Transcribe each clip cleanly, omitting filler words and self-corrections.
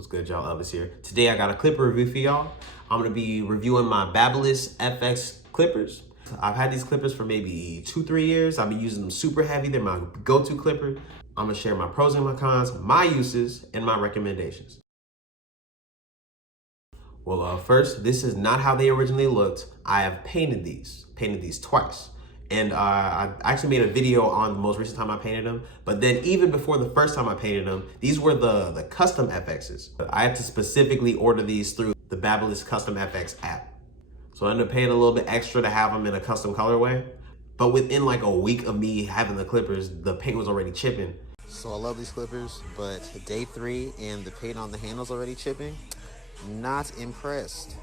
What's good, y'all? Elvis here. Today I got a clipper review for y'all. I'm gonna be reviewing my BaBylissFX clippers. I've had these clippers for maybe 2-3 years. I've been using them super heavy. They're my go-to clipper. I'm gonna share my pros and my cons, my uses, and my recommendations. Well, first, this is not how they originally looked. I have painted these twice. And I actually made a video on the most recent time I painted them. But then even before the first time I painted them, these were the custom FXs. I had to specifically order these through the Babyliss Custom FX app. So I ended up paying a little bit extra to have them in a custom colorway. But within like a week of me having the clippers, the paint was already chipping. So I love these clippers, but day 3 and the paint on the handles already chipping, not impressed.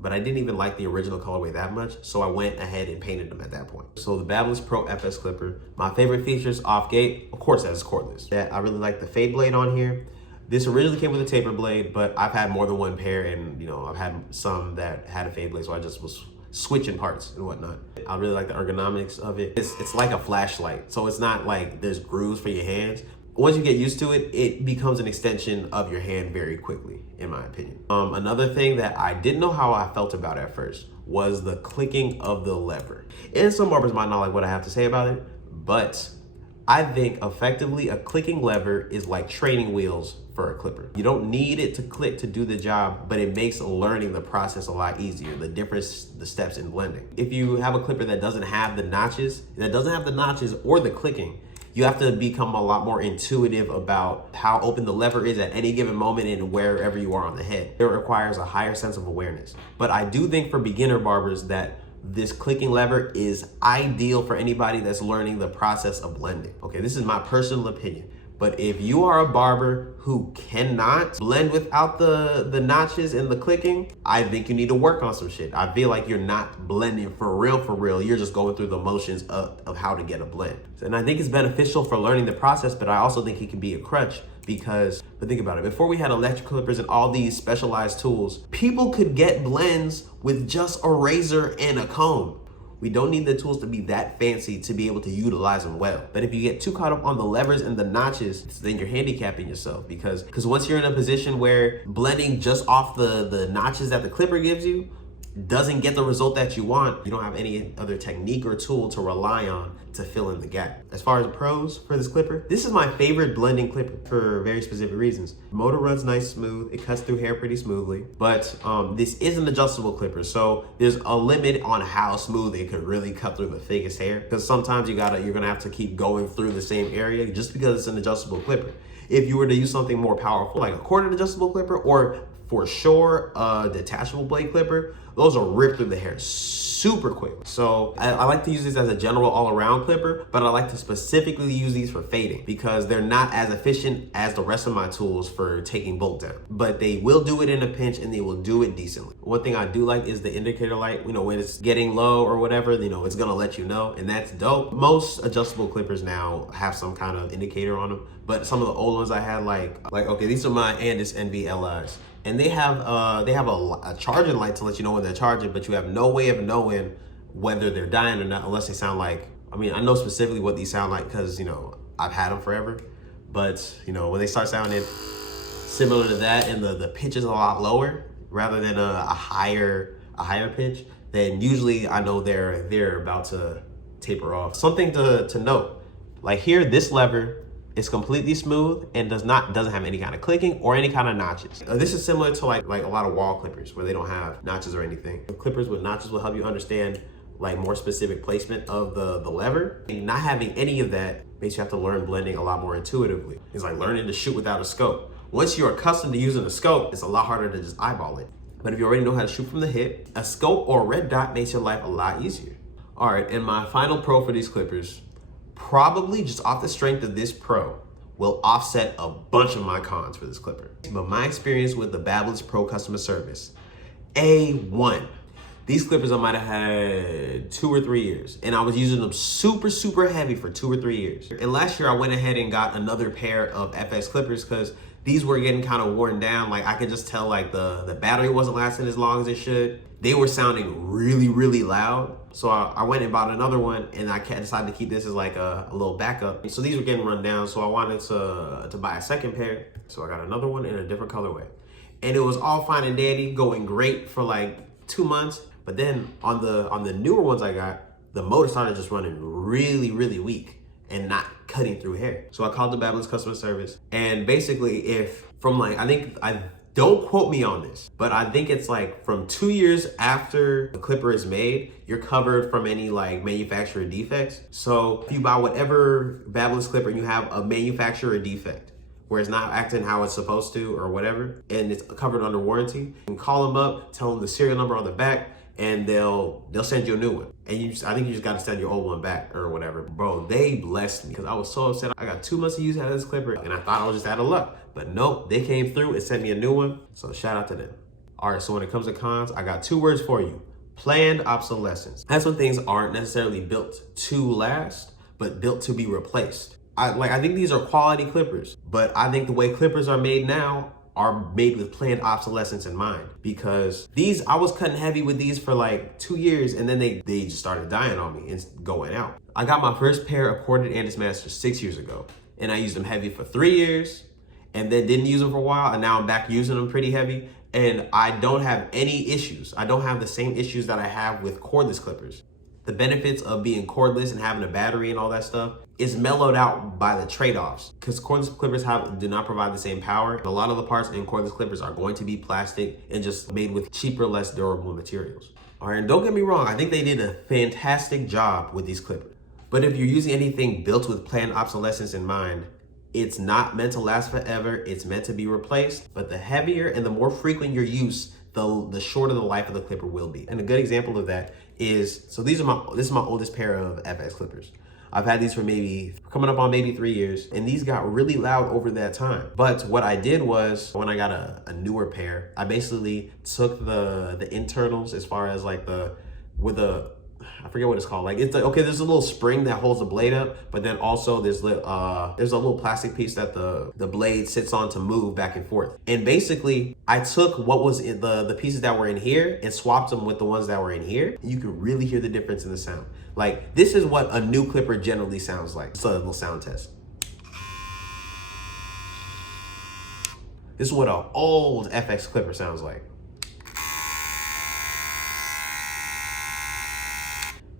But I didn't even like the original colorway that much, so I went ahead and painted them at that point. So the BaBylissPro FX clipper, my favorite features off gate, of course, that's cordless. I really like the fade blade on here. This originally came with a taper blade, but I've had more than one pair, and I've had some that had a fade blade, so I just was switching parts and whatnot. I really like the ergonomics of it. It's like a flashlight, so it's not like there's grooves for your hands. Once you get used to it, it becomes an extension of your hand very quickly, in my opinion. Another thing that I didn't know how I felt about at first was the clicking of the lever. And some barbers might not like what I have to say about it, but I think effectively a clicking lever is like training wheels for a clipper. You don't need it to click to do the job, but it makes learning the process a lot easier, the steps in blending. If you have a clipper that doesn't have the notches or the clicking, you have to become a lot more intuitive about how open the lever is at any given moment and wherever you are on the head. It requires a higher sense of awareness. But I do think for beginner barbers that this clicking lever is ideal for anybody that's learning the process of blending. Okay, this is my personal opinion. But if you are a barber who cannot blend without the notches and the clicking, I think you need to work on some shit. I feel like you're not blending for real. You're just going through the motions of how to get a blend. And I think it's beneficial for learning the process, but I also think it can be a crutch but think about it. Before we had electric clippers and all these specialized tools, people could get blends with just a razor and a comb. We don't need the tools to be that fancy to be able to utilize them well. But if you get too caught up on the levers and the notches, then you're handicapping yourself because once you're in a position where blending just off the notches that the clipper gives you doesn't get the result that you want, you don't have any other technique or tool to rely on to fill in the gap. As far as pros for this clipper, this is my favorite blending clipper for very specific reasons. The motor runs nice, smooth, it cuts through hair pretty smoothly, but this is an adjustable clipper, so there's a limit on how smooth it could really cut through the thickest hair, because sometimes you're gonna have to keep going through the same area just because it's an adjustable clipper. If you were to use something more powerful, like a corded adjustable clipper, or for sure, a detachable blade clipper, those will rip through the hair super quick. So I like to use this as a general all-around clipper, but I like to specifically use these for fading because they're not as efficient as the rest of my tools for taking bolt down. But they will do it in a pinch and they will do it decently. One thing I do like is the indicator light. When it's getting low or whatever, it's gonna let you know, and that's dope. Most adjustable clippers now have some kind of indicator on them, but some of the old ones I had, like okay, these are my Andis NV LIs. And they have a charging light to let you know when they're charging, but you have no way of knowing whether they're dying or not unless they sound like, I know specifically what these sound like because, I've had them forever. But, when they start sounding similar to that and the pitch is a lot lower rather than a higher pitch, then usually I know they're about to taper off. Something to note, like here, this lever is completely smooth and doesn't have any kind of clicking or any kind of notches. This is similar to like a lot of wall clippers where they don't have notches or anything. The clippers with notches will help you understand like more specific placement of the lever. And not having any of that makes you have to learn blending a lot more intuitively. It's like learning to shoot without a scope. Once you're accustomed to using a scope, it's a lot harder to just eyeball it. But if you already know how to shoot from the hip, a scope or a red dot makes your life a lot easier. All right, and my final pro for these clippers, probably just off the strength of this pro, will offset a bunch of my cons for this clipper. But my experience with the BaBylissPro customer service, A1. These clippers I might have had 2 or 3 years, and I was using them super heavy for 2 or 3 years. And last year I went ahead and got another pair of FX clippers because these were getting kind of worn down. Like I could just tell like the battery wasn't lasting as long as it should. They were sounding really, really loud. So I went and bought another one, and I decided to keep this as like a little backup. So these were getting run down, so I wanted to buy a second pair. So I got another one in a different colorway. And it was all fine and dandy, going great for like 2 months. But then on the newer ones I got, the motor started just running really, really weak and not cutting through hair. So I called the BaBylissPro customer service, and basically if from like, don't quote me on this, but I think it's like from 2 years after the clipper is made, you're covered from any like manufacturer defects. So if you buy whatever BaBylissPro clipper and you have a manufacturer defect where it's not acting how it's supposed to or whatever, and it's covered under warranty, you can call them up, tell them the serial number on the back, and they'll send you a new one. And I think you just got to send your old one back or whatever. Bro, they blessed me because I was so upset. I got 2 months of use out of this clipper, and I thought I was just out of luck. But nope, they came through and sent me a new one. So shout out to them. All right, so when it comes to cons, I got 2 words for you. Planned obsolescence. That's when things aren't necessarily built to last, but built to be replaced. I think these are quality clippers, but I think the way clippers are made now are made with planned obsolescence in mind, because these, I was cutting heavy with these for like 2 years, and then they just started dying on me and going out. I got my first pair of corded Andis Masters 6 years ago, and I used them heavy for 3 years, and then didn't use them for a while, and now I'm back using them pretty heavy, and I don't have any issues. I don't have the same issues that I have with cordless clippers. The benefits of being cordless and having a battery and all that stuff is mellowed out by the trade-offs, because cordless clippers do not provide the same power. A lot of the parts in cordless clippers are going to be plastic and just made with cheaper, less durable materials. All right, and don't get me wrong, I think they did a fantastic job with these clippers. But if you're using anything built with planned obsolescence in mind, it's not meant to last forever. It's meant to be replaced. But the heavier and the more frequent your use, the shorter the life of the clipper will be. And a good example of that is, so this is my oldest pair of FX clippers. I've had these for coming up on maybe 3 years, and these got really loud over that time. But what I did was, when I got a newer pair, I basically took the internals, as far as like I forget what it's called. Like, it's like, okay, there's a little spring that holds the blade up, but then also there's a little plastic piece that the blade sits on to move back and forth. And basically, I took what was in the pieces that were in here and swapped them with the ones that were in here. You can really hear the difference in the sound. Like, this is what a new clipper generally sounds like. It's a little sound test. This is what an old FX clipper sounds like.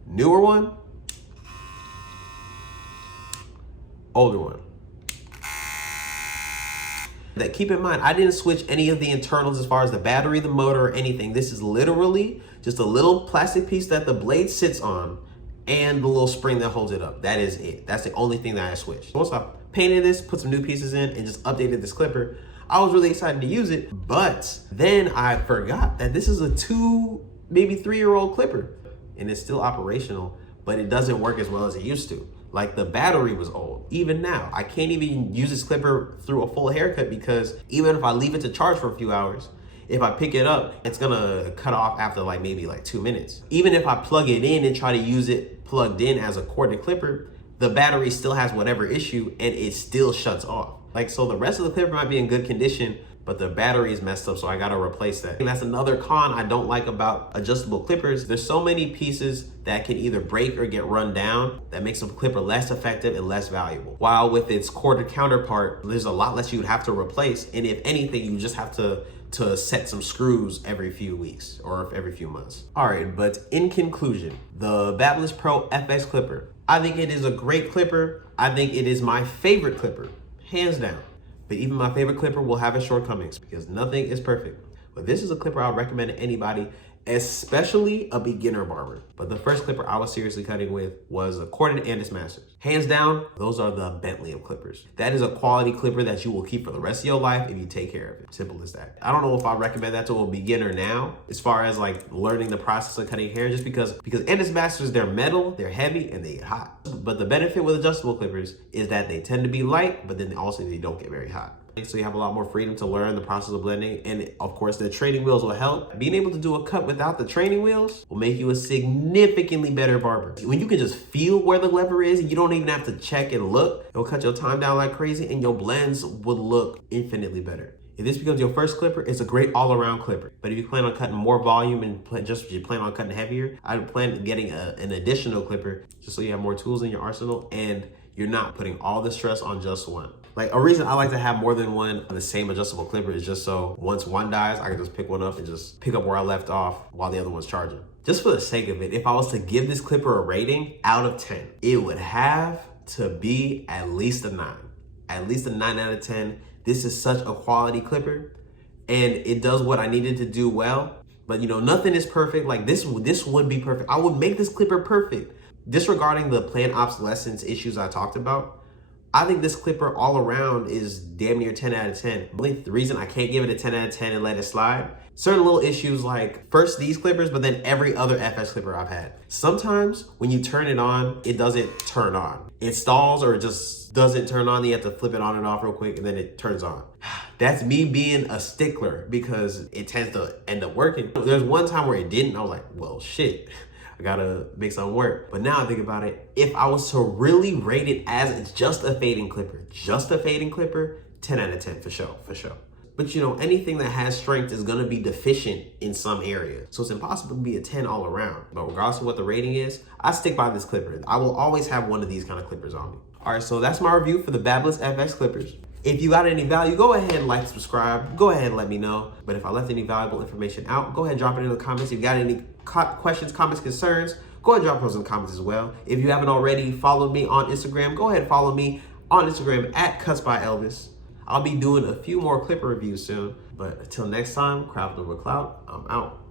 Newer one, older one. That, keep in mind, I didn't switch any of the internals as far as the battery, the motor, or anything. This is literally just a little plastic piece that the blade sits on and the little spring that holds it up. That is it. That's the only thing that I switched. Once I painted this, put some new pieces in, and just updated this clipper, I was really excited to use it. But then I forgot that this is a 2, maybe 3-year-old clipper. And it's still operational, but it doesn't work as well as it used to. Like, the battery was old. Even now, I can't even use this clipper through a full haircut, because even if I leave it to charge for a few hours, if I pick it up, it's gonna cut off after maybe 2 minutes. Even if I plug it in and try to use it plugged in as a corded clipper, the battery still has whatever issue and it still shuts off. So the rest of the clipper might be in good condition, but the battery is messed up, so I gotta replace that. And that's another con I don't like about adjustable clippers. There's so many pieces that can either break or get run down that makes the clipper less effective and less valuable. While with its corded counterpart, there's a lot less you would have to replace, and if anything, you just have to set some screws every few weeks or every few months. All right, but in conclusion, the BaBylissPro FX clipper, I think it is a great clipper. I think it is my favorite clipper, hands down. But even my favorite clipper will have its shortcomings, because nothing is perfect. But this is a clipper I would recommend to anybody, especially a beginner barber. But the first clipper I was seriously cutting with was a corded Andis Masters. Hands down, those are the Bentley of clippers. That is a quality clipper that you will keep for the rest of your life if you take care of it. Simple as that. I don't know if I recommend that to a beginner now, as far as learning the process of cutting hair, just because Andis Masters, they're metal, they're heavy, and they get hot. But the benefit with adjustable clippers is that they tend to be light, but then also they don't get very hot. So you have a lot more freedom to learn the process of blending. And of course, the training wheels will help. Being able to do a cut without the training wheels will make you a significantly better barber. When you can just feel where the lever is and you don't even have to check and look, it'll cut your time down like crazy and your blends will look infinitely better. If this becomes your first clipper, it's a great all-around clipper. But if you plan on cutting more volume and you plan on cutting heavier, I would plan on getting an additional clipper just so you have more tools in your arsenal and you're not putting all the stress on just one. Like, a reason I like to have more than one of the same adjustable clipper is just so once one dies, I can just pick one up and just pick up where I left off while the other one's charging. Just for the sake of it, if I was to give this clipper a rating out of 10, it would have to be at least a 9. At least a 9 out of 10. This is such a quality clipper and it does what I needed to do well. But you know, nothing is perfect. Like this would be perfect. I would make this clipper perfect. Disregarding the planned obsolescence issues I talked about, I think this clipper all around is damn near 10 out of 10. The reason I can't give it a 10 out of 10 and let it slide, certain little issues like first these clippers, but then every other FS clipper I've had. Sometimes when you turn it on, it doesn't turn on. It stalls or it just doesn't turn on. You have to flip it on and off real quick and then it turns on. That's me being a stickler because it tends to end up working. There's one time where it didn't. I was like, well, shit. I gotta make something work. But now I think about it, if I was to really rate it as just a fading clipper, 10 out of 10 for sure. But you know, anything that has strength is gonna be deficient in some areas. So it's impossible to be a 10 all around. But regardless of what the rating is, I stick by this clipper. I will always have one of these kind of clippers on me. All right, so that's my review for the BaByliss FX clippers. If you got any value, go ahead and like, subscribe. Go ahead and let me know. But if I left any valuable information out, go ahead and drop it in the comments. If you got any questions, comments, concerns, go ahead and drop those in the comments as well. If you haven't already followed me on Instagram, go ahead and follow me on Instagram at CutsByElvis. I'll be doing a few more clipper reviews soon. But until next time, craft over clout, I'm out.